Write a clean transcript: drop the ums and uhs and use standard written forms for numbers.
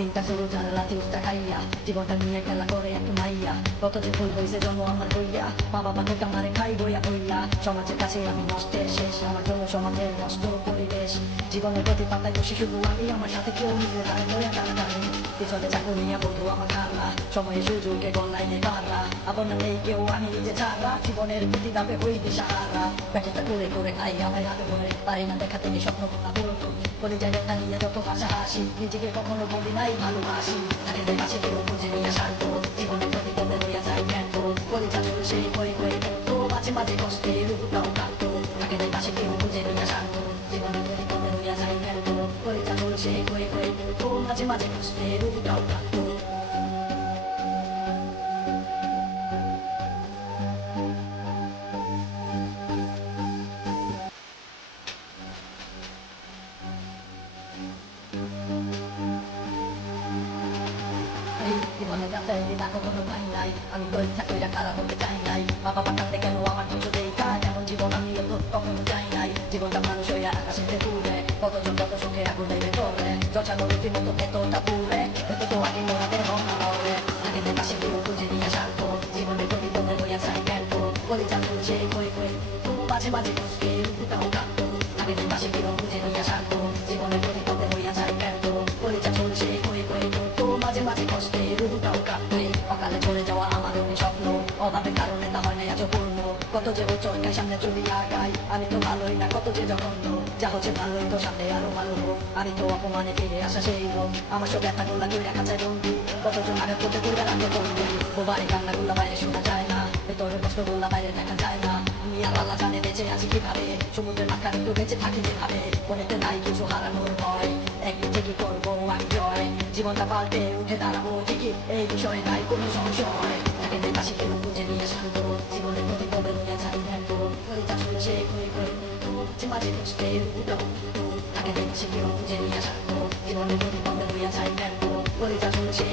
pinta soluționarea tiusta caia জীবনটা নিয়ে খেলা করে একটু মাইয়া কত যে ভুল হয়েছে জন্ম আমার হইয়া মা বাবা তো আমারে খাই বইয়া বইয়া সমাজের কাছে আমি নষ্টের শেষ আমার জন্য সমাজের নষ্ট পরিবেশ জীবনের প্রতি পাতায় বসে শুধু আমি আমার সাথে কেউ মিলে যায় লয়া টানাটানি পিছনে চাকু নিয়ে বন্ধু আমার খালা সময়ে সুযোগে গলাইনে কারা আপনার নেই কেউ আমি নিজে ছাড়া জীবনের প্রতি দাবে হই দিশাহারা প্যাকেটটা করে করে খাই আমার হাতে করে পারি না দেখাতে এই স্বপ্ন কথা বলতো বলে জায়গাটা নিয়ে যত ভাষা হাসি নিজেকে কখনো বলি নাই ভালোবাসি তাকে দেয় পাশে কেউ খুঁজে নিয়ে শান্ত জীবনের প্রতি তোদের হইয়া যায় জ্ঞাত বলে যাচ্ছিল সেই হয়ে হয়ে তো মাঝে মাঝে কষ্টে রূপটাও কাঁদতো তাকে দেয় পাশে কেউ খুঁজে নিয়ে শান্ত জীবনের প্রতি তোদের হইয়া যায় জ্ঞাত বলে যাচ্ছিল সেই হয়ে হয়ে তো মাঝে মাঝে কষ্টে রূপটাও কাঁদতো জীবনে যাত্রায় দিদা কখনো পাই নাই আমি তো ইচ্ছা কইরা খারাপ হতে চাই নাই বাবা পাঠাতে কেন আমার কিছু দেখা এমন জীবন আমি তো কখনো চাই নাই জীবনটা মানুষ হইয়া আকাশে পুরে কতজন কত সুখে আগুন দেবে করে জচালো রীতির মতো ভেতরটা পুরে ভেতর তো আগে মোড়াদের রঙা মরে আগে দেয় পাশে কেউ খুঁজে নিয়ে শান্ত জীবনের প্রতি তোদের হইয়া চাই জ্ঞাত বলে যাচ্ছিল সেই হয়ে হয়ে তো মাঝে মাঝে কষ্টে রূপটাও কাঁদতো আগে দেয় পাশে কেউ খুঁজে নিয়ে শান্ত জীবনের প্রতি তোদের হইয়া চাই জ্ঞাত বলে যাচ্ছিল সেই হয়ে হয়ে তো মাঝে মাঝে কষ্টে রূপটাও কাঁদতো অকালে চলে যাওয়া আমার অনেক স্বপ্ন অভাবের কারণে তা হয় না এত পূর্ণ কত যে চরকায় সামনে চলি আগাই আমি তো ভালোই না কত যে জঘন্য যা হচ্ছে ভালোই তো সামনে আরো ভালো হোক আমি তো অপমানে ফিরে আসা সেই হোক আমার সব ব্যথা গুলা করে রাখা যায় বন্ধু কতজন আঘাত করতে করে রাখতে বন্ধু বোবারে কান্না গুলা বাইরে শোনা যায় না ভেতরে কষ্ট গুলা বাইরে দেখা যায় না আমি আর আল্লাহ জানে বেঁচে আছি কিভাবে সমুদ্রের মাঝখানে তো বেঁচে থাকি যেভাবে মনেতে নাই কিছু হারানোর ভয় একদিন ঠিকই করবো আমি জয় জীবনটা পাল্টে উঠে দাঁড়াবো ঠিকই এই বিষয়ে নাই কোনো সংশয় তাকে দেয় পাশে কেউ খুঁজে নিয়ে শান্ত জীবনের প্রতি তোদের হইয়া যায় জ্ঞাত করে যাচ্ছিল সে হয়ে হয়ে মাঝে মাঝে কষ্টে উঠেও তাকে দেয় পাশে কেউ খুঁজে নিয়ে শান্ত জীবনের প্রতি তোদের হইয়া যায় জ্ঞাত করে যাচ্ছিল সে